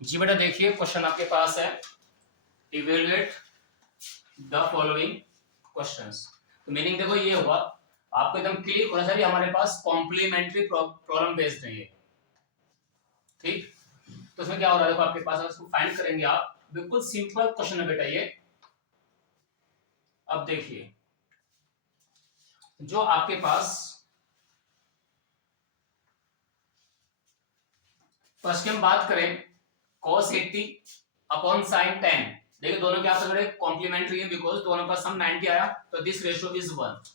जी बेटा देखिए क्वेश्चन आपके पास है, इवेलुएट द फॉलोइंग क्वेश्चंस। तो मीनिंग देखो ये होगा, आपको एकदम क्लिक होना चाहिए हमारे पास कॉम्प्लीमेंट्री प्रॉब्लम बेस्ड है ये, ठीक। तो इसमें क्या हो रहा है, देखो आपके पास इसको फाइंड करेंगे आप, बिल्कुल सिंपल क्वेश्चन है बेटा ये। अब देखिए जो आपके पास फर्स्ट हम बात करें cos 80 अपॉन sin 10। देखिए दोनों के आपस में कॉम्प्लीमेंट्री है बिकॉज दोनों का सम 90 आया, तो दिस रेशियो इज 1।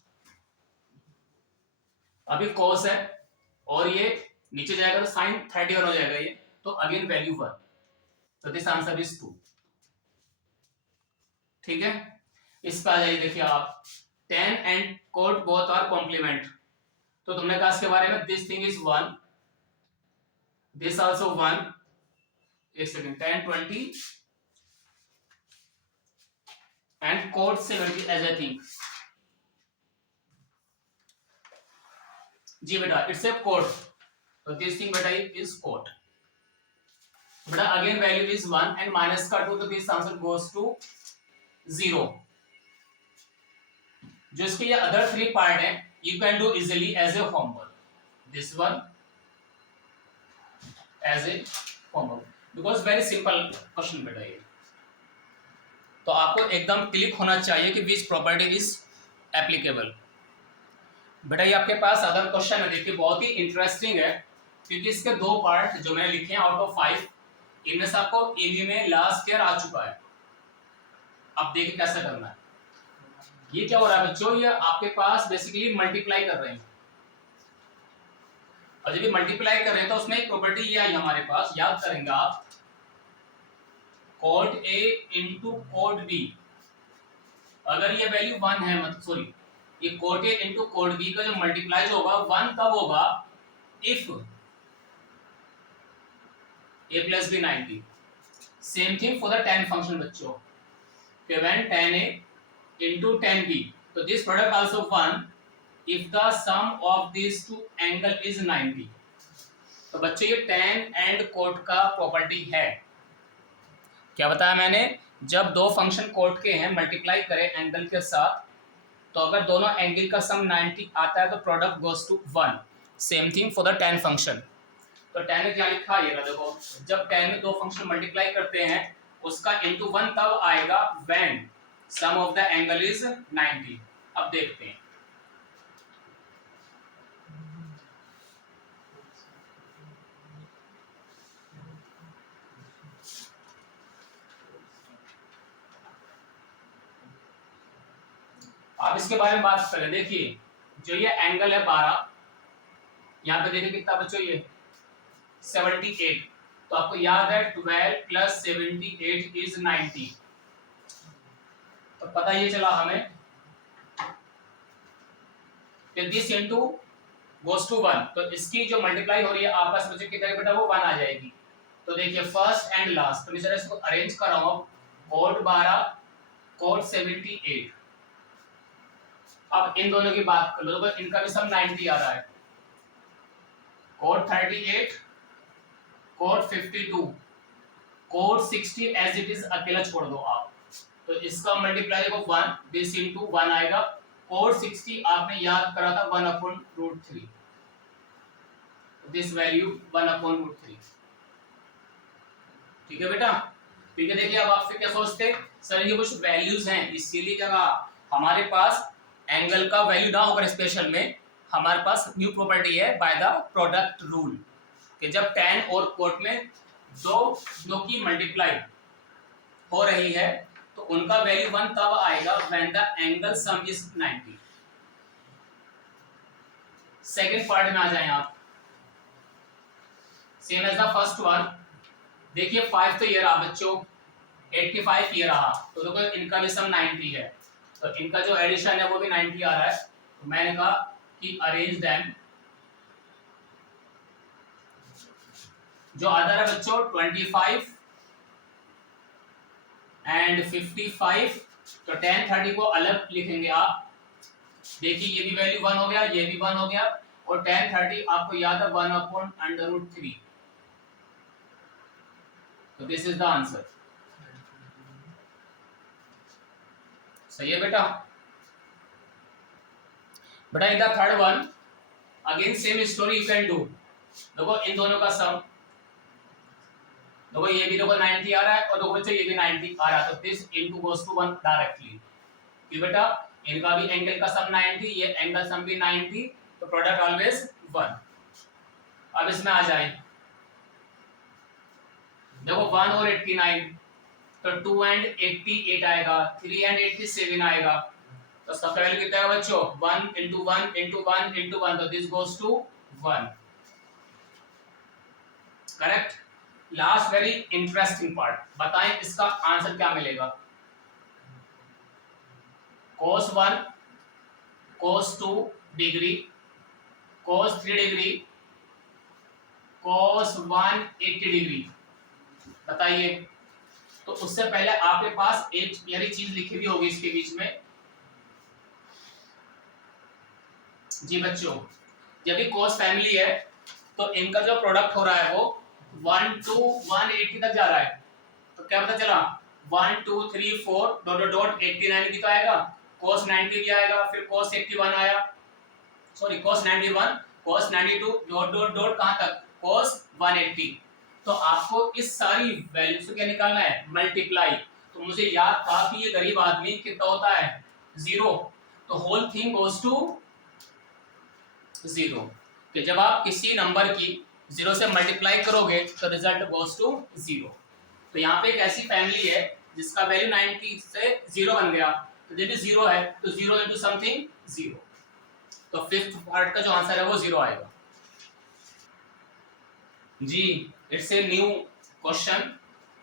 अभी cos है और ये नीचे जाएगा तो sin 31 हो जाएगा ये, तो अगेन वैल्यू 1, तो दिस आंसर इज 2। ठीक है, इस पर आ जाइए। देखिए आप tan and cot both are complement, तो तुमने कहा इसके बारे में this thing is 1, this also 1। एक second, tan 20 and cot 70 as I think। जी बेटा इट्स ए cot, तो दिस थिंग बेटा इज cot। बेटा again value is 1 and minus का 2, तो दिस आंसर गोस टू 0। जो इसके ये अदर 3 पार्ट है you can do easily as a homework, this one as a homework, because very simple question बेटा ये। तो आपको एकदम क्लिक होना चाहिए कि विच प्रॉपर्टी इज एप्लीकेबल। बेटा ये आपके पास अदर क्वेश्चन है, देखिए बहुत ही इंटरेस्टिंग है, क्योंकि इसके 2 पार्ट जो मैंने लिखे हैं आउट ऑफ 5, इनमें से आपको एबी में लास्ट ईयर आ चुका है। अब देखिए कैसे करना है। ये क्या हो रहा है बच्चों, ये आपके पास बेसिकली मल्टीप्लाई कर रहे हैं, और जब ये मल्टीप्लाई कर रहे हैं तो उसमें एक प्रॉपर्टी ये आई हमारे पास, याद करेंगे आप, cot A into cot B। अगर ये वैल्यू 1 है, मतलब सॉरी, ये cot A into cot B का जो मल्टीप्लाई जो होगा 1 तब होगा if A plus B 90। Same thing for the tan function बच्चों, कि when tan A into tan B, तो this product also 1 if the sum of these two angle is 90। तो बच्चों ये tan एंड cot का प्रॉपर्टी है। क्या बताया मैंने, जब दो फंक्शन cot के हैं मल्टीप्लाई करें एंगल के साथ, तो अगर दोनों एंगल का सम 90 आता है तो product goes to 1। Same thing for the tan function. तो tan में क्या लिखा है ये देखो, जब tan में दो फंक्शन मल्टीप्लाई करते हैं उसका इंटू 1 तब आएगा when sum of the angle is 90। अब देखते हैं, आप इसके बारे में बात करें। देखिए जो ये एंगल है 12, यहाँ पे देखिए कितना बच्चों ये 78, तो आपको याद है 12 प्लस 78 इज 90। तो पता ये चला हमें कि दिस इनटू गोस टू 1, तो इसकी जो मल्टीप्लाई हो रही है आपस में कितना बेटा वो 1 आ जाएगी। तो देखिए फर्स्ट एंड लास्ट, तो मैं जरा इसको अरेंज कर रहा हूं, cot 12 cot 78। अब इन दोनों की बात कर लो तो इनका भी सब 90 आ रहा है, cot 38 cot 52 cot 60 as it is अकेला छोड़ दो आप, तो इसका मल्टीप्लाई देखो 1, दिस इनटू 1 आएगा। cot 60 आपने याद करा था 1/√3, दिस वैल्यू 1/√3। ठीक है बेटा, ठीक है। देखिए अब आपसे क्या सोचते सर ये कुछ वैल्यूज हैं, इसीलिए क्या कहा हमारे पास एंगल का वैल्यू ना होकर स्पेशल में हमारे पास न्यू प्रॉपर्टी है बाय द प्रोडक्ट रूल, कि जब tan और cot में दो की मल्टीप्लाई हो रही है तो उनका वैल्यू 1 तब आएगा when the angle sum is 90। Second part में आ जाएं आप, same as the first one. देखिए 5 तो ये रहा बच्चों, 85 ये रहा, तो देखो इनका भी सम 90 है, तो इनका जो एडिशन है वो भी 90 आ रहा है। तो मैंने कहा कि अरेंज देम, जो अदर है बच्चों 25 एंड 55, तो tan 30 को अलग लिखेंगे आप। देखिए ये भी वैल्यू 1 हो गया, ये भी 1 हो गया, और tan 30 आपको याद है 1/√3। तो दिस इज द आंसर। सही है बेटा। बेटा इन the third one again same story you can do. देखो इन दोनों का सम, देखो ये भी देखो 90 आ रहा है और देखो बच्चों ये भी 90 आ रहा है, तो this into goes to 1 directly. कि बेटा इनका भी एंगल का सम 90, ये एंगल सम भी 90, तो प्रोडक्ट ऑलवेज 1। अब इसमें आ जाए, देखो 1 और 89, तो 2 एंड 88 आएगा, 3 एंड 87 आएगा, तो सबका वैल्यू कितना है बच्चों 1 into 1 into 1 into 1, तो this goes to 1। Correct. Last very interesting part, बताएं इसका आंसर क्या मिलेगा। cos 1 cos 2 degree, cos 3 degree, cos 1 80 degree, बताइए। तो उससे पहले आपके पास एक यानी चीज लिखी हुई होगी इसके बीच में। जी बच्चों, जब भी cos फैमिली है तो इनका जो प्रोडक्ट हो रहा है वो 1 to 180 तक जा रहा है, तो क्या पता चला 1 2 3 4 डॉट डॉट डॉट 89 भी तो आएगा, cos 90 भी आएगा, फिर cos 81 आया, sorry cos 91, cos 92 dot dot dot कहां तक cos 180। तो आपको इस सारी वैल्यू से क्या निकालना है, मल्टीप्लाई। तो मुझे याद था कि ये गरीब आदमी कितना होता है 0, तो होल थिंग गोस टू 0, कि जब आप किसी नंबर की 0 से मल्टीप्लाई करोगे तो रिजल्ट गोस टू 0। तो यहाँ पे एक ऐसी फैमिली है जिसका वैल्यू 90 से 0 बन गया, तो जब भी 0 है तो 0 into समथिंग 0, तो फिफ्थ पार्ट का जो आंसर है वो 0 आएगा। जी इट्स ए न्यू क्वेश्चन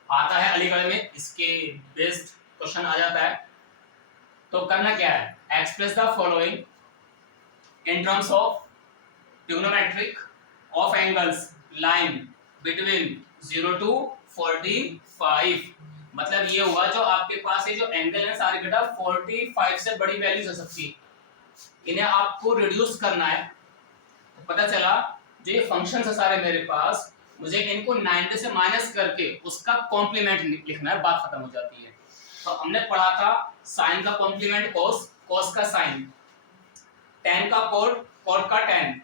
आता है अलीगढ़ में, इसके बेस्ड क्वेश्चन आ जाता है। तो करना क्या है, express the following in terms of trigonometric of angles line between 0 to 45। मतलब ये हुआ जो आपके पास ये जो एंगल है सारे बेटा 45 से बड़ी वैल्यूज हो सकती है, इन्हें आपको रिड्यूस करना है। तो पता चला जो ये फंक्शन है सारे मेरे पास, मुझे इनको 90 से माइनस करके उसका कॉम्प्लीमेंट लिखना है, बात खत्म हो जाती है। तो हमने पढ़ा था साइन का कॉम्प्लीमेंट कोस, कोस का साइन, tan का कोट, कोट का tan,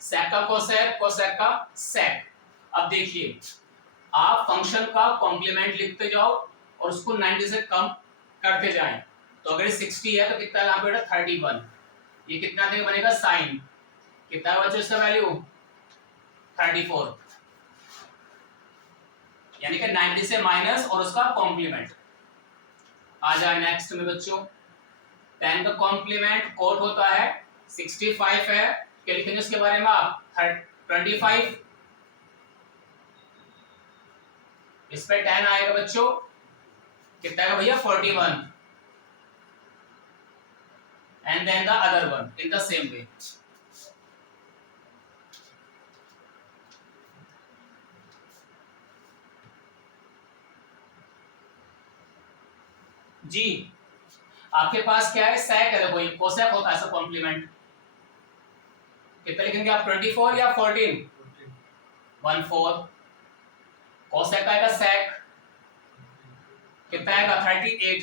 sec का कोसेक, कोसेक का सेक। अब देखिए आप फंक्शन का कॉम्प्लीमेंट लिखते जाओ और उसको 90 से कम करते जाएं। तो अगर 60 है तो कितना यहाँ पे 31, ये कितना देगा बनेगा साइन, कितना बच्चों इसका वैल्यू 34, यानी कि 90 से माइनस और उसका कॉम्प्लीमेंट। आ जाए नेक्स्ट में बच्चों, tan का कॉम्प्लीमेंट कोट होता है 65 है, क्या लिखेंगे उसके बारे में आप 25, इस पे tan आएगा बच्चों कितना है भैया 41, and then the other one in the same way. जी आपके पास क्या है sec है, देखो ये कोसेक होता है ऐसा कॉम्प्लीमेंट, कितना लिखेंगे आप 24 या 14, 14, कोसेक आएगा sec कितना आएगा 38,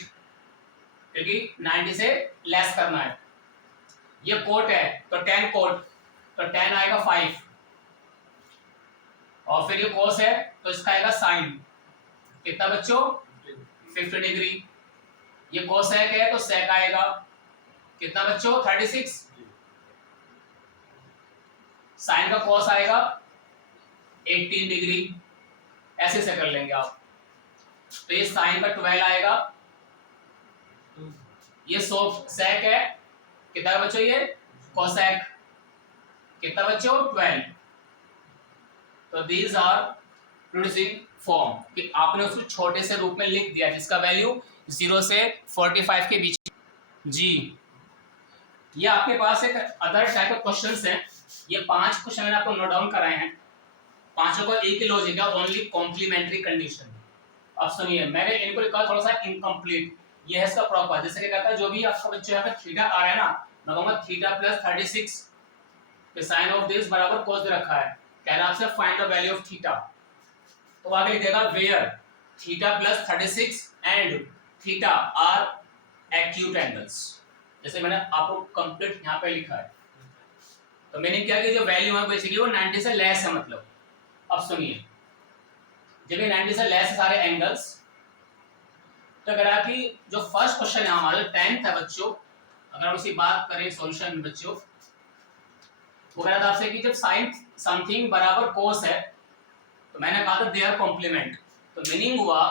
क्योंकि 90 से लेस करना है। ये कोट है तो tan कोट, तो tan आएगा 5, और फिर ये कोस है तो इसका आएगा साइन कितना बच्चों 50 डिग्री। ये कोसेक है तो सेक आएगा कितना बच्चों 36, साइन का कोस आएगा 18 डिग्री, ऐसे से कर लेंगे आप। तो ये साइन का 12 आएगा, ये सेक है कितना बच्चों ये कोसेक कितना बच्चों 12। तो दीज आर प्रोड्यूसिंग फॉर्म कि आपने उसको छोटे से रूप में लिख दिया जिसका वैल्यू 0 से 45 के बीच। जी ये आपके पास एक अदर टाइप ऑफ क्वेश्चंस हैं, ये 5 क्वेश्चन मैंने आपको नोट डाउन कराए हैं, पांचों का एक ही लॉजिक है, ओनली कॉम्प्लीमेंट्री कंडीशन। अब सुनिए मैंने इनको लिखा थोड़ा सा इनकम्प्लीट, ये है इसका प्रॉपर, जैसे क्या कहता है जो भी आपका बच्चों यहाँ पे थीटा आ रहा है ना, मैं कहूंगा थीटा प्लस 36 के साइन ऑफ दिस बराबर कोस दे रखा है, कह रहा है आपसे find the value of theta. तो आगे लिखेगा where theta plus 36 and theta are acute angles. जैसे मैंने आपको कंप्लीट यहाँ पे लिखा है, तो मैंने क्या कि जो वैल्यू है बेसिकली वो 90 से लेस है। मतलब अब सुनिए, जब ये 90 से लेस है सारे एंगल्स, तो कह रहा कि जो फर्स्ट क्वेश्चन है हमारा 10th है बच्चों, अगर हम इसकी बात करें सॉल्यूशन में बच्चों, वो कह रहा था आपसे कि जब साइन समथिंग बराबर कोस है, तो मैंने कहा था दे आर कॉम्प्लीमेंट। तो मीनिंग हुआ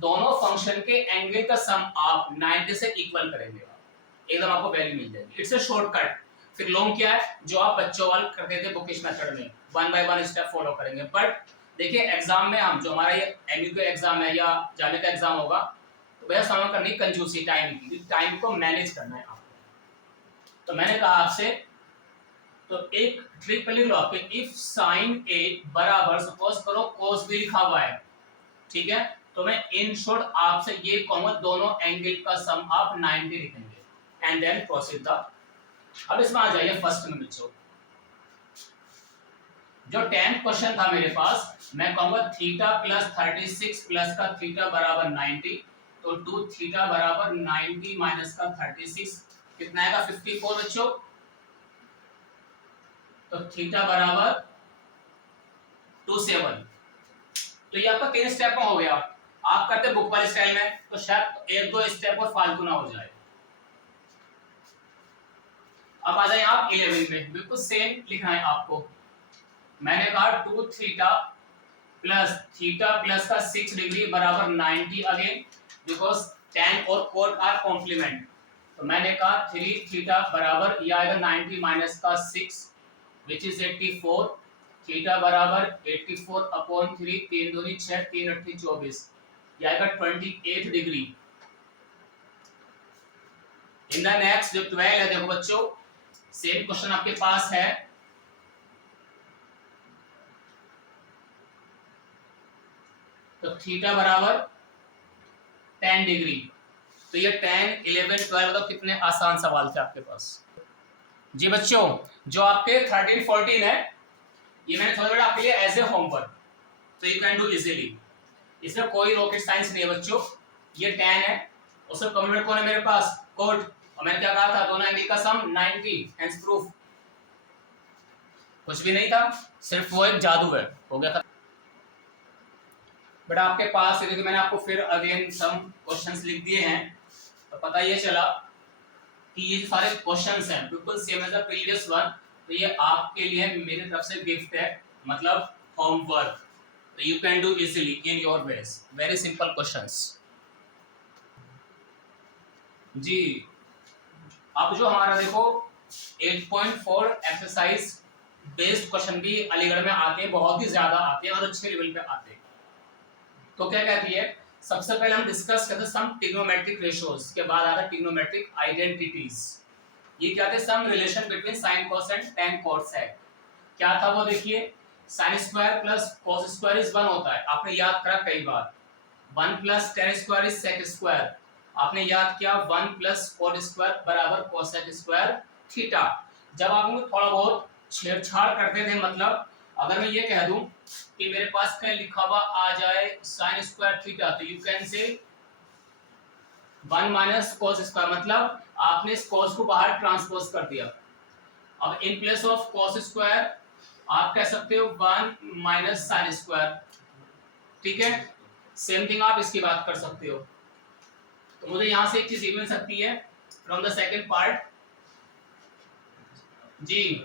दोनों फंक्शन के एंगल का सम आप 90 से इक्वल करेंगे, एकदम आपको वैल्यू मिल जाएगी। It's a shortcut. फिर लॉन्ग क्या है, जो आप बच्चों वाले करते थे बुकिश मेथड में, 1 बाय 1 स्टेप फॉलो करेंगे। बट देखिए एग्जाम में हम जो हमारा ये एमयू का एग्जाम है या जाने का एग्जाम होगा, तो भैया समय करनी कंजूसी टाइम की, टाइम को मैनेज करना है आपको। तो मैंने कहा आपसे, तो एक ट्रिक पे लिख लो आपके, इफ साइन ए बराबर सपोज करो कोस बी लिखा हुआ है, ठीक है, तो मैं इन शॉर्ट आपसे ये कहूंगा दोनों एंगल का सम आप 90 लिखेंगे एंड देन प्रोसीड द। अब इसमें आ जाइए फर्स्ट में बच्चों, जो 10th क्वेश्चन था मेरे पास, मैं कहूंगा थीटा प्लस 36 प्लस का थीटा बराबर 90, तो 2 थीटा बराबर 90 माइनस का 36 कितना आएगा 54 बच्चों। तो थीटा बराबर 27। तो ये आपका 3 स्टेप में हो गया। आप करते बुक वाले स्टाइल में तो शायद 1-2 स्टेप और फालतू ना हो जाए। अब आ जाए आप 11 में, बिल्कुल सेम लिखना है आपको। मैंने कहा 2 थीटा प्लस का 6 डिग्री बराबर 90 अगेन, बिकॉज tan और cot आर कॉम्प्लीमेंट। तो मैंने कहा 3 थीटा बराबर ये आएगा 90 माइनस का 6 विच इज 84, थीटा बराबर 84 अपॉन 3, 3 दूनी 6, 3 अट्ठी 24, ये आएगा 28 डिग्री। इन द नेक्स्ट जो 12 है, देखो बच्चों सेम क्वेश्चन आपके पास है, तो थीटा बराबर 10 डिग्री। तो ये 10, 11, 12 मतलब कितने आसान सवाल थे आपके पास जी बच्चों। जो आपके 13, 14 है, ये मैंने थोड़ा बड़ा आपके लिए एज ए होमवर्क, तो यू कैन डू इजीली। इसमें कोई रॉकेट साइंस नहीं है बच्चों। ये 10 है, उसमें कॉम्प्लीमेंट कौन है मेरे पास, कोट, और मैंने क्या कहा था दोनों एंगल का सम 90, हेंस प्रूफ। कुछ भी नहीं था, सिर्फ वो एक जादू है, हो गया। बट आपके पास देखिए मैंने आपको फिर अगेन सम क्वेश्चंस लिख दिए हैं, तो पता ये चला कि ये सारे क्वेश्चंस हैं बिल्कुल same as the previous one. तो ये आपके लिए मेरी तरफ से गिफ्ट है, मतलब होमवर्क, तो you can do easily in your ways, very simple questions जी। अब जो हमारा देखो 8.4 एक्सरसाइज बेस्ड क्वेश्चन भी अलीगढ़ में आते हैं, बहुत ही ज्यादा आते हैं और अच्छे लेवल पे आते हैं। तो क्या कहती है, सबसे पहले हम डिस्कस करते हैं सम ट्रिग्नोमेट्रिक रेशियोज, के बाद आता है ट्रिग्नोमेट्रिक आइडेंटिटीज। ये क्या थे, some relation between sin cos and tan cos है। क्या था वो देखिए, sin square plus cos square is 1 होता है, आपने याद करा कई बार। 1 plus tan square is sec square, आपने याद किया। 1 प्लस cot स्क्वायर बराबर cosec स्क्वायर थीटा। जब आप थोड़ा बहुत छेड़छाड़ करते थे, मतलब अगर मैं ये कह दूं कि मेरे पास कहीं लिखा हुआ आ जाए sin स्क्वायर थीटा, तो you can say 1 minus cos square, मतलब आपने इस cos को बाहर ट्रांसपोज कर दिया। अब in place of cos square आप कह सकते हो 1 माइनस sin स्क्वायर, ठीक है। सेम थिंग आप इसकी बात कर सकते हो। तो मुझे यहां से एक चीज ये मिल सकती है फ्रॉम द सेकंड पार्ट जी।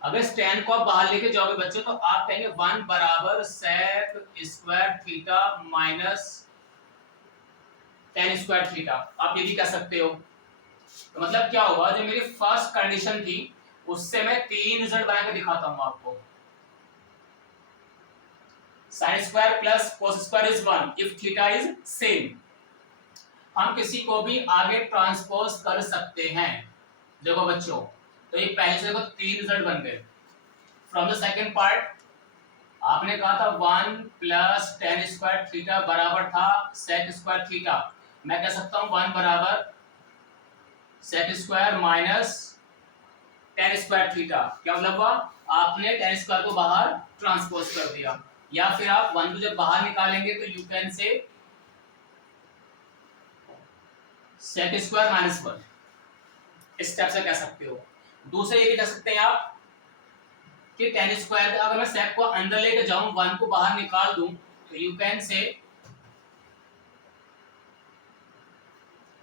अगर tan को आप बाहर लेके जाओगे बच्चों, तो आप कहेंगे 1 बराबर sec square theta minus tan square theta, आप ये भी कह सकते हो। तो मतलब क्या हुआ, जो मेरी फर्स्ट कंडीशन थी उससे मैं 3 रिजल्ट बना के दिखाता हूं आपको। sin square plus cos square is 1 if theta is same. हम किसी को भी आगे ट्रांसपोज कर सकते हैं, देखो बच्चों। तो ये पहले से देखो 3 रिजल्ट बन गए। फ्रॉम द सेकंड पार्ट आपने कहा था 1 प्लस tan स्क्वायर थीटा बराबर था sec स्क्वायर थीटा, मैं कह सकता हूं 1 बराबर sec square minus tan square theta. क्या मतलब हुआ, आपने tan स्क्वायर को बाहर ट्रांसपोज कर दिया। या फिर आप 1 को जब बाहर निकालेंगे तो you can say sec square minus 1, इस टाइप से कह सकते हो। दूसरा ये भी कह सकते हैं आप कि tan स्क्वायर का अगर मैं sec को अंदर लेके जाऊं 1 को बाहर निकाल दूं तो यू कैन से,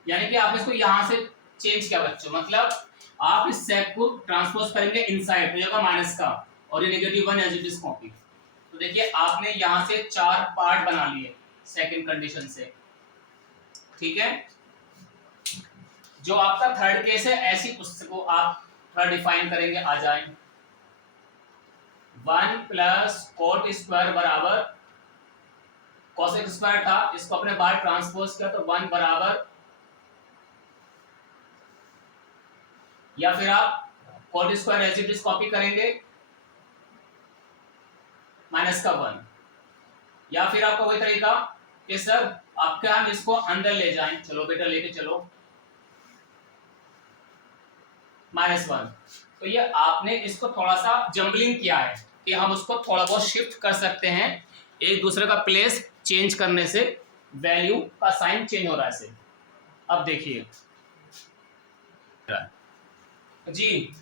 यानी कि आपने इसको यहां से चेंज किया बच्चों, मतलब आप इस sec को ट्रांसपोज करेंगे इनसाइड, तो ये होगा माइनस का और ये -1 एज इट इज कॉपी। तो देखिए आपने यहां से 4 पार्ट बना लिए सेकंड कंडीशन से, ठीक है। जो आपका थर्ड केस है ऐसी उसको आप थोड़ा डिफाइन करेंगे, आ जाए 1 प्लस कोट स्क्वायर बराबर कोसेक स्क्वायर था, इसको अपने बाहर ट्रांसपोज किया तो 1 बराबर, या फिर आप cot square as it is copy करेंगे माइनस का 1, या फिर आपका वही तरीका कि सर आपके हम इसको अंदर ले जाएं, चलो बेटा लेके चलो -1। तो ये आपने इसको थोड़ा सा जंबलिंग किया है कि हम उसको थोड़ा बहुत शिफ्ट कर सकते हैं, एक दूसरे का प्लेस चेंज करने से वैल्यू का साइन चेंज हो रहा है से। अब देखिए जी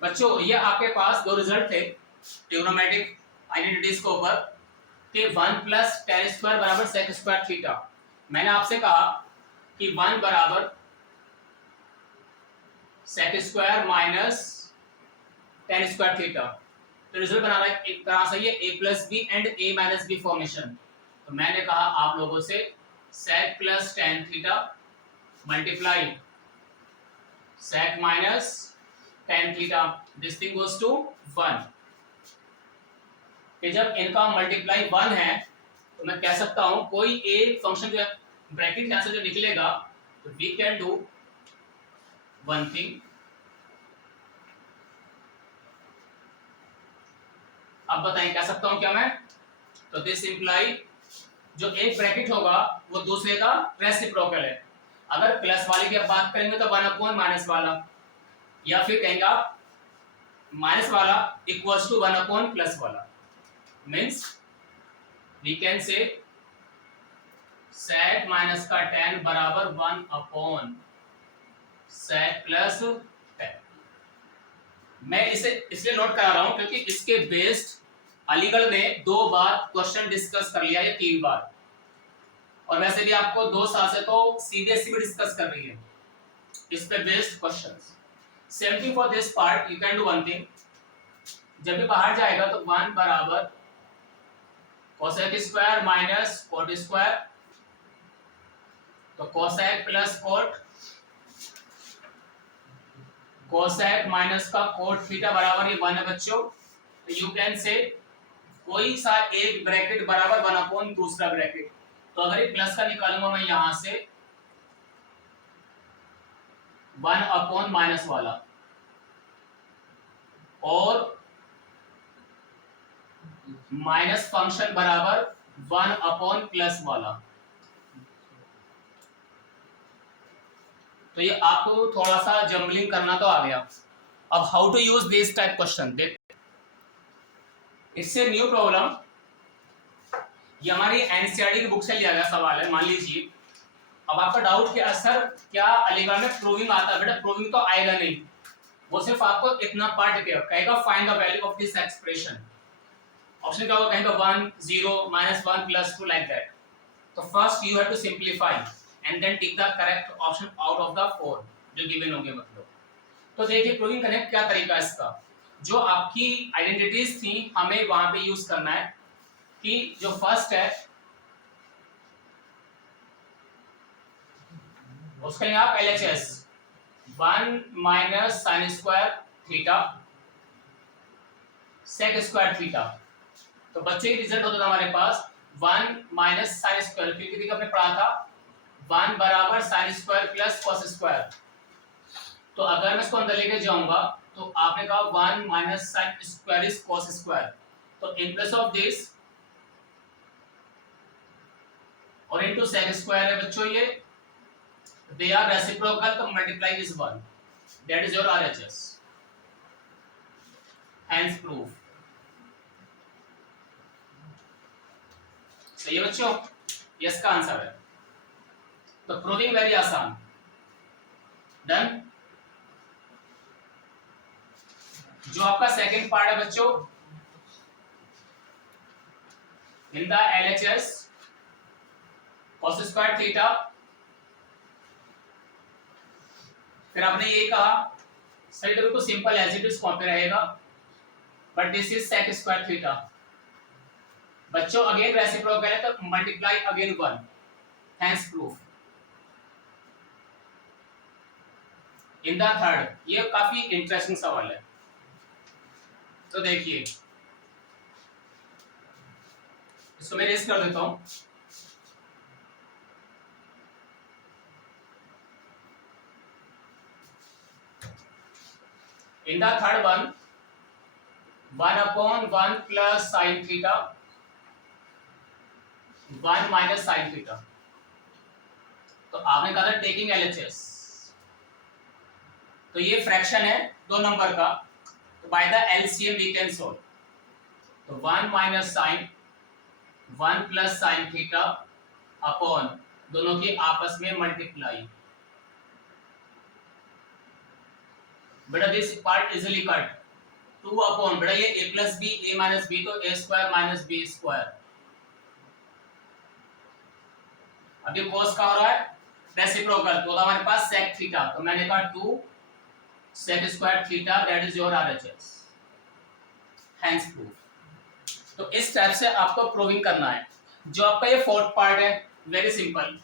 बच्चों, ये आपके पास दो रिजल्ट थे ट्रिग्नोमेट्रिक आइडेंटिटीज के ऊपर कि 1 प्लस tan स्क्वायर बराबर sec स्क्वायर थीटा। मैंने आपसे कहा कि 1 बराबर sec square minus tan square theta, तो रिजल्ट बना रहा है एक तरह से ये a plus b and a minus b formation. तो मैंने कहा आप लोगों से sec plus tan theta multiply sec minus tan theta, this thing goes to 1। कि जब इनका मल्टीप्लाई 1 है तो मैं कह सकता हूं कोई एक फंक्शन जो ब्रैकेट यहां से जो निकलेगा तो we can do one thing. अब बताएं कह सकता हूं क्या मैं, तो दिस इंप्लाई जो एक ब्रैकेट होगा वो दूसरे का रेसिप्रोकल है। अगर प्लस वाले की बात करेंगे तो 1 अपॉन माइनस वाला, या फिर कहेंगे आप माइनस वाला इक्वल्स टू 1 अपॉन प्लस वाला, means we can say sec minus का tan बराबर 1 अपॉन sec प्लस tan। मैं इसे इसलिए नोट करा रहा हूं क्योंकि इसके बेस्ड अलीगढ़ ने 2 बार क्वेश्चन डिस्कस कर लिया है, 3 बार, और वैसे भी आपको 2 साल से तो सीबीएसई भी डिस्कस कर रही है इस पे based questions. Same thing for this part, you can do one thing, जब भी बाहर जाएगा तो 1 बराबर cosec square minus cot square, तो cosec plus cot, cosec minus का कोट थीटा बराबर ये 1 है बच्चों। तो यू कैन से कोई सा एक ब्रैकेट बराबर 1 अपॉन दूसरा ब्रैकेट, तो अगर ये प्लस का निकालूंगा मैं यहां से 1 अपॉन माइनस वाला और माइनस फंक्शन बराबर 1 अपॉन प्लस वाला, तो ये आपको थोड़ा सा जंबलिंग करना तो आ गया। अब how to use this type question, देख इट्स ए न्यू प्रॉब्लम, ये हमारी एनसीईआरटी की बुक से लिया गया सवाल है। मान लीजिए अब आपका डाउट कि सर क्या अलीगढ़ में प्रूविंग आता है, बेटा प्रूविंग तो आएगा नहीं, वो सिर्फ आपको इतना पार्ट कहेगा find the value of this expression. Option क्या होगा, कहेगा 1 0 -1 +2 लाइक दैट। तो first you have to simplify and then tick the correct option out of the 4 जो गिवन होंगे मतलब। तो देखिए प्रूविंग करने का क्या तरीका है इसका, जो आपकी आइडेंटिटीज थी हमें वहां पे यूज करना है कि जो फर्स्ट है उसके लिए आप LHS 1 minus sine square theta sec square theta. तो बच्चे की रिजल्ट होता था हमारे पास 1 माइनस साइन स्क्वायर, क्योंकि हमने पढ़ा था 1 बराबर sine square plus cos square. तो अगर मैं इसको अंदर लेके जाऊंगा तो आपने कहा 1 minus sine square is cos square, तो इन प्लेस ऑफ दिस और इनटू सेक स्क्वायर है बच्चों, ये दे आर रेसिप्रोकल, तो multiply is 1, that is your RHS, hence proof। सही है बच्चों, ये इसका आंसर है। तो प्रूविंग वेरी आसान। डन। जो आपका सेकंड पार्ट है बच्चों, in the LHS cos square theta, फिर आपने ये कहा सही, तो बिल्कुल simple as it is copy रहेगा, but this is sec square theta. बच्चों अगेन रेसिप्रोकल है तो multiply again 1, thanks proof. In the third, ये काफी इंटरेस्टिंग सवाल है, तो देखिए इसको मैं रेस कर देता हूं। इन the third one, 1/1 plus sine theta 1 minus sine theta. तो आपने कहा था टेकिंग LHS, तो ये फ्रैक्शन है दो नंबर का, तो by the LCM we can solve. तो 1 minus sine 1 plus sine theta upon दोनों की आपस में मल्टीप्लाई। बेटा this part easily cut, 2 upon बेटा ये a plus b a minus b, तो a square minus b square. अब ये cos का हो रहा है रेसिप्रोकल, तो हमारे पास sec थीटा, तो मैंने कहा 2 sec square theta that is your RHS, hence proof. तो इस टाइप से आपको प्रूविंग करना है। जो आपका ये फोर्थ पार्ट है वेरी सिंपल,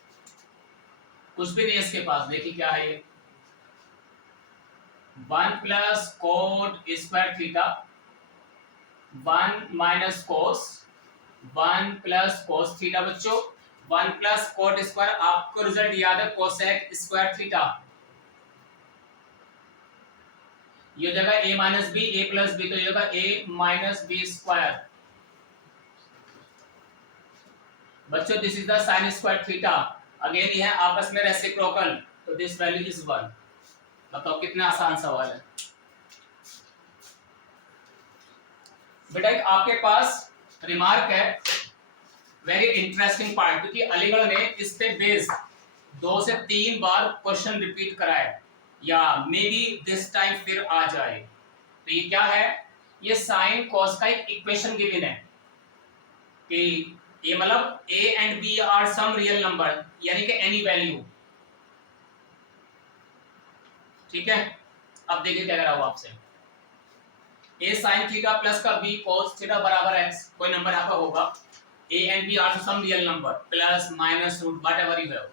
कुछ भी नहीं इसके पास, देखिए क्या है ये 1 plus cot square theta 1 minus cos 1 plus cos theta. बच्चों 1 प्लस कोट स्क्वायर, आपको रिजल्ट याद है कोसेक स्क्वायर थीटा, ये जगह a minus b a plus b, तो ये जगह a माइनस बी स्क्वायर। बच्चों this is the sine square theta, again ये है आपस में रेसिप्रोकल, तो दिस वैल्यू इज 1। बताओ कितना आसान सवाल है बेटा। एक आपके पास रिमार्क है, वेरी इंटरेस्टिंग पार्ट, क्योंकि अलीगढ़ ने इस पे बेस्ड 2 से 3 बार क्वेश्चन रिपीट कराया, या मे बी दिस टाइम फिर आ जाए। तो ये क्या है, ये साइन कॉस का एक इक्वेशन गिवन है कि ये मतलब a and b are some real number, यानी कि एनी वैल्यू, ठीक है। अब देखिए क्या करा हुआ आपसे, a sin थीटा प्लस का b cos थीटा बराबर x, कोई नंबर आपका होगा, a and b are some real number, plus minus root whatever you have.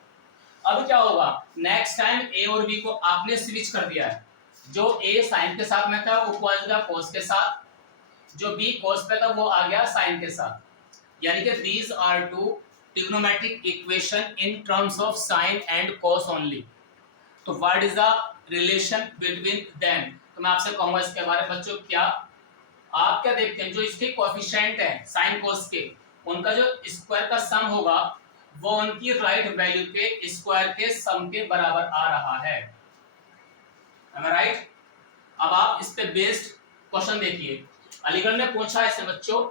अब क्या होगा, नेक्स्ट टाइम a और b को आपने स्विच कर दिया है, जो a sin के साथ में था वो आ गया cos के साथ, जो b cos पे था वो आ गया sin के साथ, यानी कि these are two trigonometric equation in terms of sin and cos only। तो what is the relation between them? तो मैं आपसे कहूंगा इसके बारे में बच्चों, क्या आप क्या देखते हैं, जो इसके कोएफिशिएंट है साइन कोस के, उनका जो स्क्वायर का सम होगा वो उनकी राइट वैल्यू के स्क्वायर के सम के बराबर आ रहा है, राइट। अब आप इस पे बेस्ड क्वेश्चन देखिए, अलीगढ़ ने पूछा ऐसे बच्चों,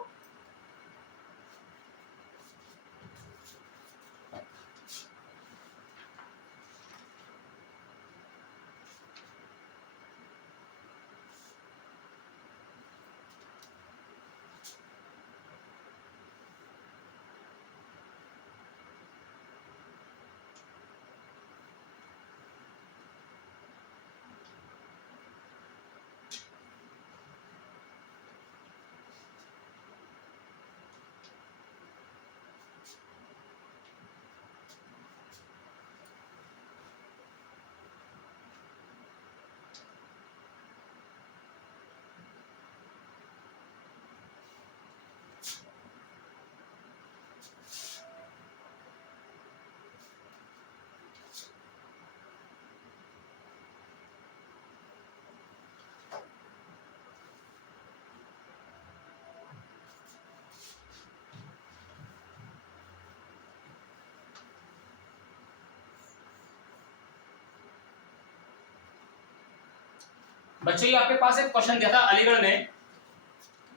बच्चों ये आपके पास एक क्वेश्चन दिया था अलीगढ़ ने,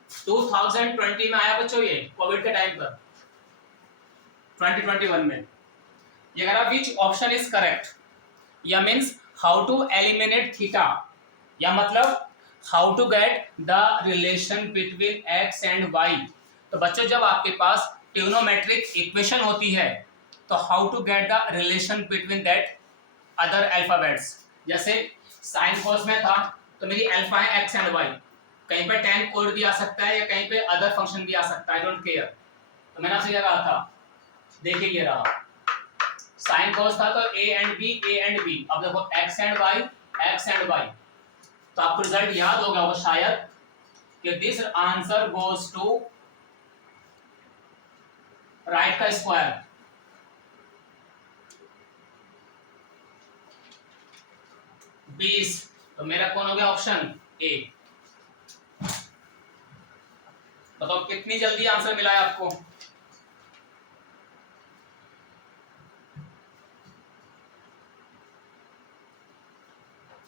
2020 में आया बच्चों, ये कोविड के टाइम पर। 2021 में। ये कह रहा विच ऑप्शन इज करेक्ट, या means how to eliminate theta, या मतलब how to get the relation between x and y. तो बच्चों जब आपके पास ट्रिग्नोमेट्रिक इक्वेशन होती है तो how to get the relation between that other alphabets. जैसे साइन कॉस में था तो मेरी अल्फा है एक्स एंड वाई, कहीं पे tan कोड भी आ सकता है या कहीं पे अदर फंक्शन भी आ सकता है, आई डोंट केयर। तो मैंने आपसे क्या कहा था, देखिए ये रहा साइन कॉस था तो a एंड b, अब देखो x एंड y। तो आपको रिजल्ट याद होगा वो शायद कि this answer goes to right का स्क्वायर। बीस, तो मेरा कौन हो गया ऑप्शन ए। बताओ कितनी जल्दी आंसर मिला है आपको।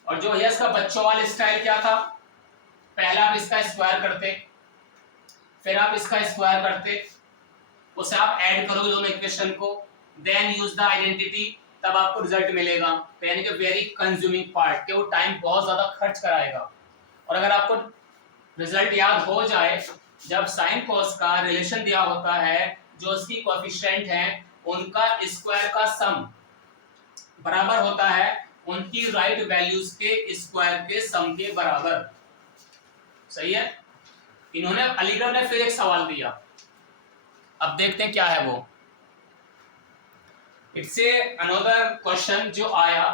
और जो है इसका बच्चों वाला स्टाइल क्या था, पहला आप इसका स्क्वायर करते, फिर आप इसका स्क्वायर करते, उसे आप ऐड करोगे दोनों इक्वेशन को, देन यूज द आइडेंटिटी, तब आपको रिजल्ट मिलेगा। तो यानी कि वेरी कंज्यूमिंग पार्ट, कि वो टाइम बहुत ज्यादा खर्च कराएगा। और अगर आपको रिजल्ट याद हो जाए, जब साइन कॉस का रिलेशन दिया होता है, जो उसकी कोएफिशिएंट है उनका स्क्वायर का सम बराबर होता है उनकी राइट वैल्यूज के स्क्वायर के सम के बराबर। सही है। इन्होंने अलीगढ़ ने फिर एक सवाल दिया, अब देखते हैं क्या है वो। इट्स ए अनदर क्वेश्चन जो आया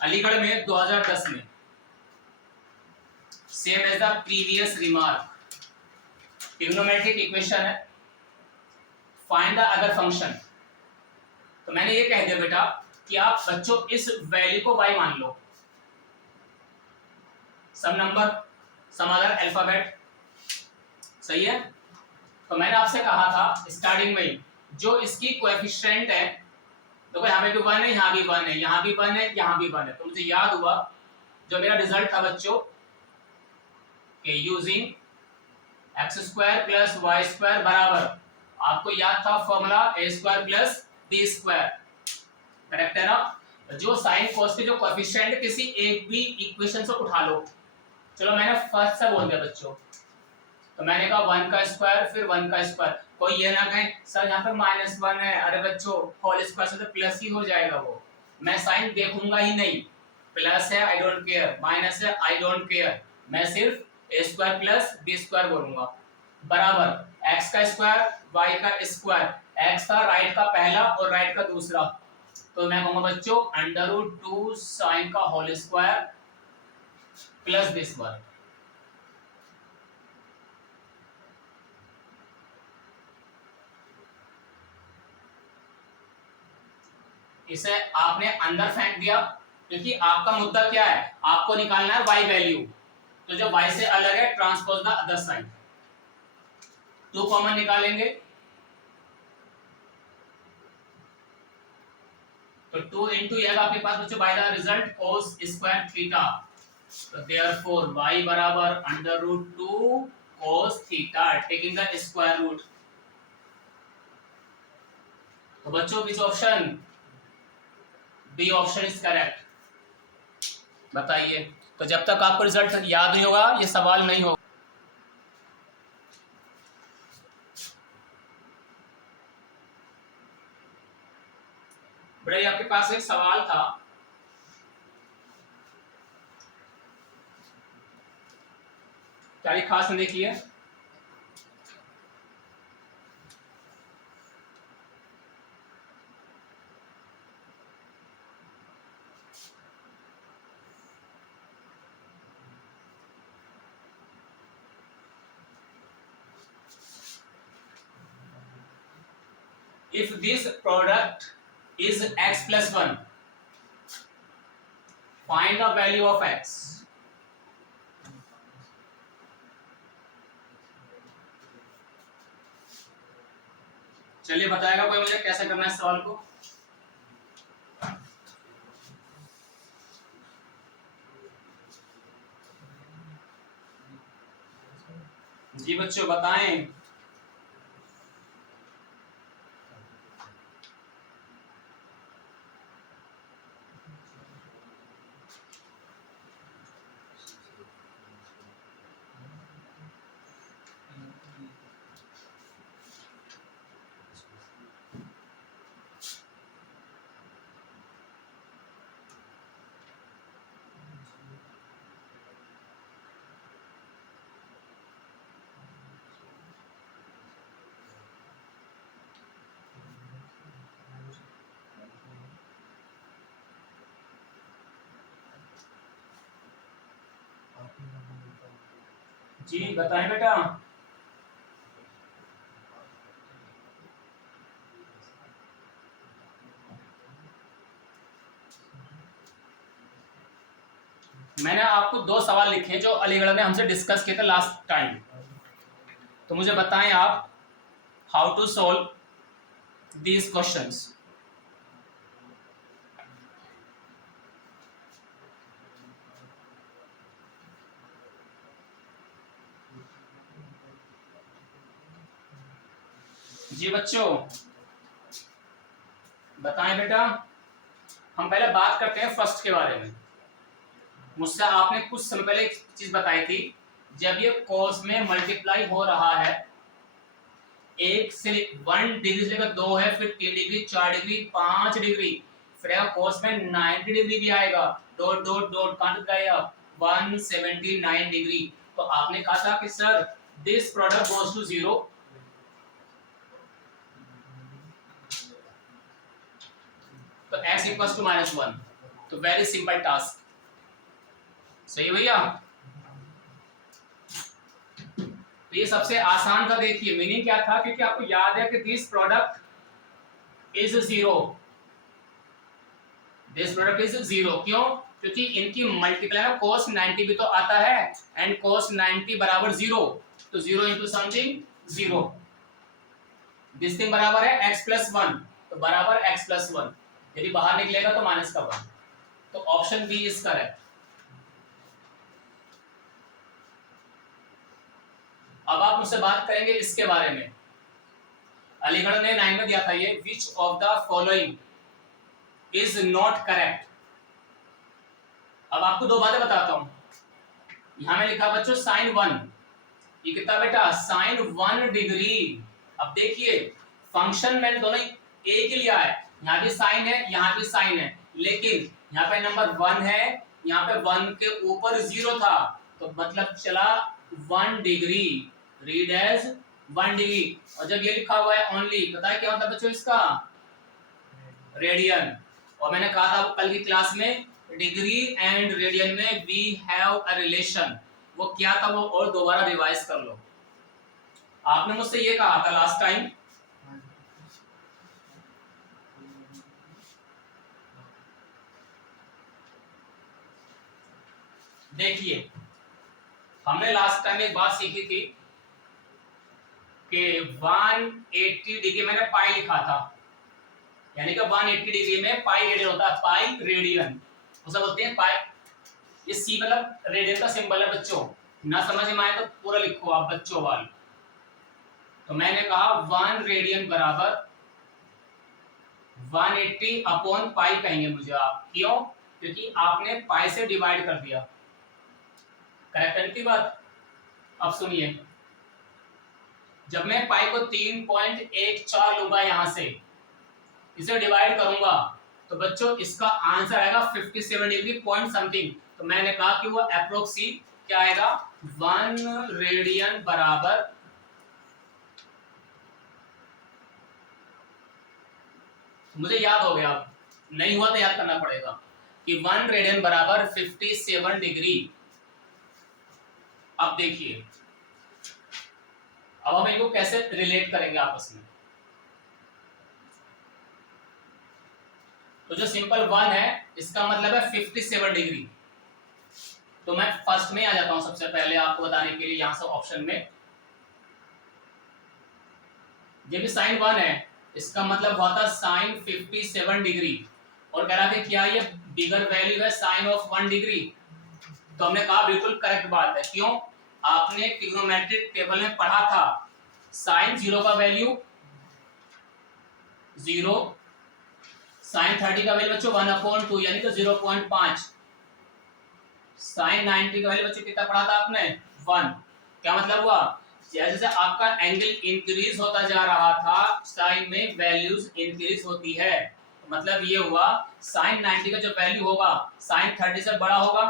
अलीगढ़ में 2010 में, same as the previous remark. Trigonometric equation है, फाइंड द अदर फंक्शन। तो मैंने ये कह दिया बेटा कि आप बच्चों इस वैल्यू को y मान लो, सम नंबर सम अदर अल्फाबेट। सही है। तो मैंने आपसे कहा था स्टार्टिंग में जो इसकी कोएफिशिएंट है, देखो यहाँ पे भी 1 है, यहाँ भी 1 है, यहाँ भी 1 है, यहाँ भी 1 है। तो मुझे याद हुआ जो मेरा रिजल्ट था बच्चों कि using x square plus y square बराबर, आपको याद था formula a square plus b square, correct है ना। जो साइन कॉस के जो कोएफिशिएंट किसी एक भी इक्वेशन से उठा लो। चलो मैंने फर्स्ट से बोल दिया बच्चों, तो मैंने कहा 1 का स्क्वायर फिर 1 का स्क्वायर। कोई ये ना कहे सर यहाँ पे -1 है, अरे बच्चों होल स्क्वायर से तो प्लस ही हो जाएगा, वो मैं साइन देखूंगा ही नहीं। प्लस है आई डोंट केयर, माइनस है आई डोंट केयर, मैं सिर्फ ए स्क्वायर प्लस बी स्क्वायर बोलूंगा बराबर एक्स का स्क्वायर वाई का स्क्वायर, एक्स का राइट का पहला और राइट का दूसरा। तो मैं कहूंगा बच्चों √2 साइन का whole square plus this one. इसे आपने अंदर फेंक दिया क्योंकि आपका मुद्दा क्या है, आपको निकालना है y वैल्यू। तो जो y से अलग है transpose the other side, 2 common निकालेंगे तो 2 into ये आपके पास बच्चों by the result cos square theta. तो देयरफॉर y बराबर √2 cos theta taking the square root. तो बच्चों which option, B option is correct. बताइए। तो जब तक आपको रिजल्ट याद नहीं होगा ये सवाल नहीं होगा। बड़े आपके पास एक सवाल था, तारीख खास में देखिए। If this product is x plus 1, find the value of x. चलिए बताएगा कोई मुझे कैसे करना है इस सवाल को। जी बच्चों बताएं। जी बताएं बेटा। मैंने आपको 2 सवाल लिखे जो अलीगढ़ ने हमसे डिस्कस किए थे लास्ट टाइम, तो मुझे बताएं आप how to solve these questions. जी बच्चों बताएं बेटा। हम पहले बात करते हैं फर्स्ट के बारे में। मुझसे आपने कुछ समय पहले एक चीज बताई थी, जब ये कॉस में मल्टीप्लाई हो रहा है, 1 से 1 डिग्री से लेकर 2 है, फिर 3 डिग्री, 4 डिग्री, 5 डिग्री, फिर कॉस में 90 डिग्री भी आएगा, डॉट डॉट डॉट काट जाएगा 179 डिग्री। तो आपने कहा था कि sir this product goes to 0। तो x इक्वल्स टू -1। तो वेरी सिंपल टास्क, सही है भैया। तो ये सबसे आसान था। देखिए मीनिंग क्या था, क्योंकि आपको याद है कि this product is 0, this product is 0। क्यों? क्योंकि इनकी मल्टीप्लाई में cos 90 भी तो आता है, एंड cos 90 बराबर 0, तो 0 इंटू समथिंग 0। दिस थिंग बराबर है x प्लस 1, तो बराबर x प्लस 1, यदि बाहर निकलेगा तो माइनस का 1। तो ऑप्शन बी इज करेक्ट। अब आप मुझसे बात करेंगे इसके बारे में। अलीगढ़ ने 9 में दिया था ये, which of the following is not correct. अब आपको 2 बातें बताता हूं। यहां में लिखा बच्चों sin 1, ये कितना बेटा sin 1 डिग्री। अब देखिए फंक्शन मैंने दोनों एक ही लिया है, यहां भी साइन है यहां भी साइन है, लेकिन यहां पे नंबर 1 है, यहां पे 1 के ऊपर 0 था, तो मतलब चला 1 डिग्री, रीड एज 1 डिग्री। और जब ये लिखा हुआ है ओनली, पता है क्या मतलब बच्चों इसका? रेडियन। और मैंने कहा था कल की क्लास में, डिग्री एंड रेडियन में वी हैव अ रिलेशन। वो क्या था वो और दोबारा रिवाइज कर लो। आपने मुझसे ये कहा था लास्ट टाइम, देखिए हमने लास्ट टाइम एक बात सीखी थी कि 180 डिग्री मैंने पाई लिखा था, यानी कि 180 डिग्री में पाई रेडियन होता है, पाई रेडियन उसे बोलते हैं पाई। ये सी मतलब रेडियन का सिंबल है बच्चों, ना समझ में आए तो पूरा लिखो आप बच्चों वाल। तो मैंने कहा 1 रेडियन बराबर 180 अपॉन पाई कहेंगे मुझे आप, क्यों? क्योंकि आपने पाई से डिवाइड कर दिया। करेक्ट है की बात? अब सुनिए, जब मैं पाई को 3.14 लूंगा यहां से, इसे डिवाइड करूंगा, तो बच्चों इसका आंसर आएगा 57 डिग्री पॉइंट समथिंग। तो मैंने कहा कि वो अप्रोक्सी क्या आएगा, 1 रेडियन बराबर मुझे याद हो गया, नहीं हुआ तो याद करना पड़ेगा कि 1 रेडियन बराबर 57 डिग्री। अब देखिए अब हम इनको कैसे रिलेट करेंगे आपस में। तो जो सिंपल 1 है इसका मतलब है 57 डिग्री। तो मैं फर्स्ट में आ जाता हूं सबसे पहले आपको बताने के लिए, यहां से ऑप्शन में ये भी साइन 1 है, इसका मतलब हुआ था साइन 57 डिग्री, और कह रहा था क्या ये बिगर वैल्यू है साइन ऑफ 1 डिग्री। तो हमने कहा बिल्कुल करेक्ट बात है। क्यों? आपने ट्रिग्नोमेट्रिक टेबल में पढ़ा था साइन 0 का वैल्यू 0, साइन 30 का वैल्यू बच्चों 1/2 यानी कि 0.5, साइन 90 का वैल्यू बच्चों कितना पढ़ा था आपने 1। क्या मतलब हुआ, जैसे जैसे आपका एंगल इंक्रीज होता जा रहा था साइन में वैल्यूज इंक्रीज होती है। तो मतलब ये हुआ साइन 90 का जो वैल्यू होगा साइन 30 से बड़ा होगा,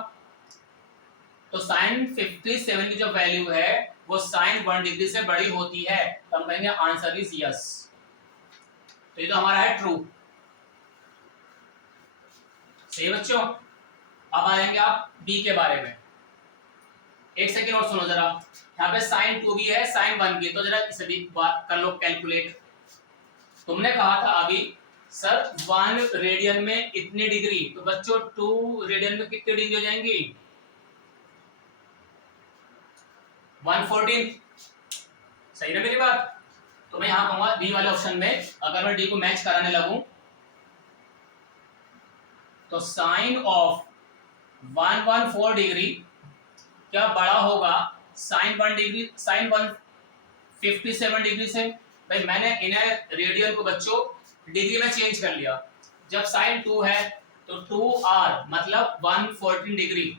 तो साइन 57 की जो वैल्यू है वो साइन 1 डिग्री से बड़ी होती है। तो हम कहेंगे आंसर इज यस। तो ये तो हमारा है ट्रू। सही बच्चों। अब आएंगे आप बी के बारे में। एक सेकेंड और सुनो जरा, यहाँ पे साइन 2 भी है, साइन 1 भी है, तो जरा इसे भी बात कर लो कैलकुलेट। तुमने कहा था अभी सर 1 रेडियन में इतनी डिग्री, तो बच्चों 2 रेडियन में कितनी डिग्री हो जाएंगी? 114। सही ना मेरी बात? तो मैं यहां कहूंगा डी वाले ऑप्शन में अगर मैं डी को मैच कराने लगूं तो साइन ऑफ 114 डिग्री क्या बड़ा होगा साइन 1 डिग्री, साइन 157 डिग्री से? भाई मैंने इन्हें रेडियन को बच्चों डिग्री में चेंज कर लिया। जब साइन 2 है तो 2r मतलब 114 डिग्री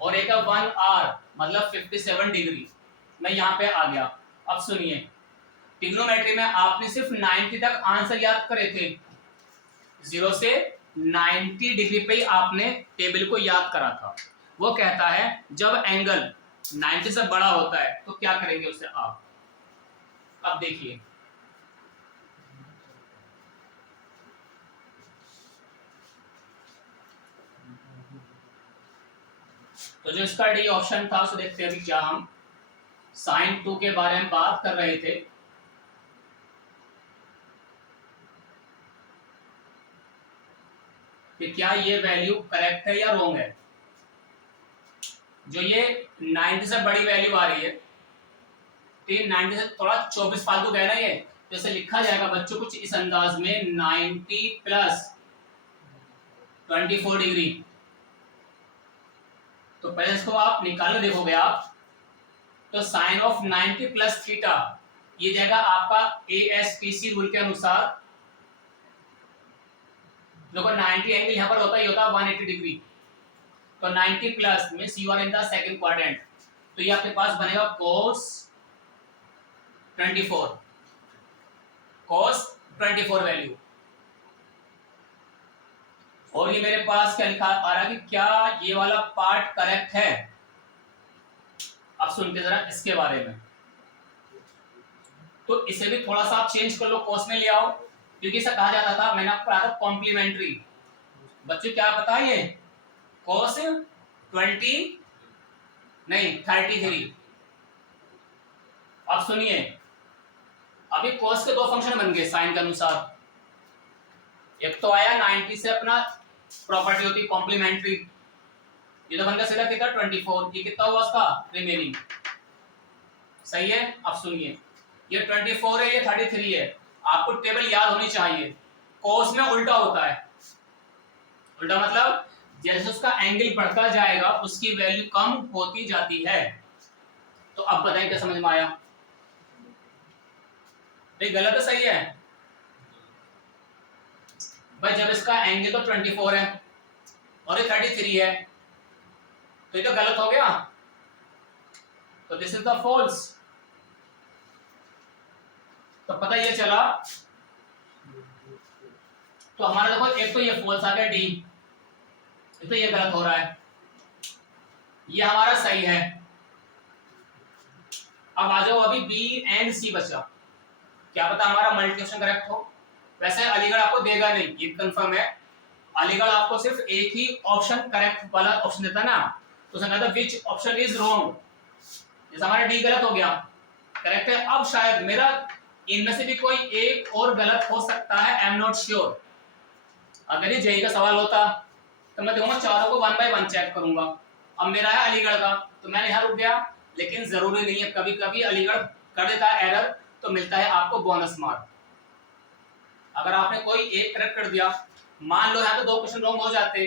और एक 1r मतलब 57 डिग्री। मैं यहाँ पे आ गया। अब सुनिए, ट्रिग्नोमेट्री में आपने सिर्फ 90 तक आंसर याद करे थे, 0 से 90 डिग्री पे ही आपने टेबल को याद करा था। वो कहता है जब एंगल 90 से बड़ा होता है तो क्या करेंगे उससे आप। अब देखिए, तो जो इसका डी ऑप्शन था उसे देखते हैं अभी क्या हम साइन 2 के बारे में बात कर रहे थे। कि क्या ये वैल्यू करेक्ट है या रॉन्ग है। जो ये 90 से बड़ी वैल्यू आ रही है, 90 से थोड़ा 24 फालतू कहना ये, जैसे लिखा जाएगा बच्चों कुछ इस अंदाज में 90 प्लस 24 डिग्री। तो पहले इसको आप निकालने देखोगे आप तो साइन ऑफ 90 प्लस थीटा ये जाएगा आपका ASTC रूल के अनुसार। देखो 90 एंगल यहाँ पर होता ही होता 180 डिग्री, तो 90 plus means you are in the second quadrant, तो ये आपके पास बनेगा cos 24 वैल्यू। और ये मेरे पास क्या लिखा आ रहा है कि क्या ये वाला पार्ट करेक्ट है। अब सुनते जरा इसके बारे में, तो इसे भी थोड़ा सा आप चेंज कर लो, cos में ले आओ, क्योंकि इसे कहा जाता था, मैंने आपको पढ़ाया था कॉम्प्लीमेंट्री। बच्चों क्या पता है ये cos 20 नहीं 33। अब सुनिए, अभी cos के 2 फंक्शन बन गए साइन के अनुसार। एक तो आया 90 से अपना प्रॉपर्टी होती कॉम्प्लीमेंट्री, ये तो बन गया सीधा कितना 24, ये कितना हुआ उसका रिमेनिंग। सही है। अब सुनिए, ये 24 है, ये 33 है। आपको टेबल याद होनी चाहिए। cos में उल्टा होता है, उल्टा मतलब जैसे उसका एंगल बढ़ता जाएगा उसकी वैल्यू कम होती जाती है। तो अब बताएं क्या समझ में आया? भाई गलत है सही है? भाई जब इसका एंगल तो 24 है और ये 33 है तो ये तो गलत हो गया, तो दिस इज द फॉल्स। तो पता ये चला, तो हमारा देखो एक तो ये फॉल्स आ गया डी, तो ये गलत हो रहा है, ये हमारा सही है। अब आ जाओ, अभी बी एंड सी बचा, क्या पता हमारा मल्टीप्लिकेशन करेक्ट हो। वैसे अलीगढ़ आपको देगा नहीं, ये कंफर्म है। अलीगढ़ आपको सिर्फ एक ही ऑप्शन करेक्ट वाला ऑप्शन देता ना, तो उसने कहा था विच ऑप्शन इज रॉन्ग, जैसे हमारा डी गलत हो गया, करेक्ट है। अब शायद मेरा इनमें से भी कोई एक और गलत हो सकता है, आई एम नॉट श्योर। अगर ये जेई का सवाल होता तो मैं देखूंगा चारों को 1 बाय 1 चेक करूंगा। अब मेरा है अलीगढ़ का, तो मैंने यहाँ रुक गया, लेकिन जरूरी नहीं है, कभी कभी अलीगढ़ कर देता है एरर, तो मिलता है आपको बोनस मार्क। अगर आपने कोई एक करेक्ट कर दिया, मान लो यहाँ पे 2 क्वेश्चन रॉन्ग हो जाते,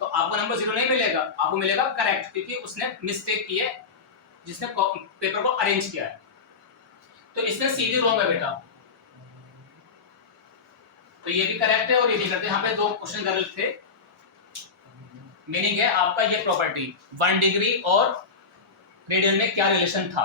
तो आपको नंबर 0 नहीं मिलेगा, आपको मिलेगा करेक्ट, क्योंकि उसने मिस्टेक की है जिसने पेपर को अरेंज किया है। तो इसने सीधी रॉन्ग है बेटा, तो ये भी करेक्ट है और ये भी करते हैं। यहाँ पे 2 क्वेश्चन गलत थे, मीनिंग है आपका ये प्रॉपर्टी 1 डिग्री और रेडियन में क्या रिलेशन था।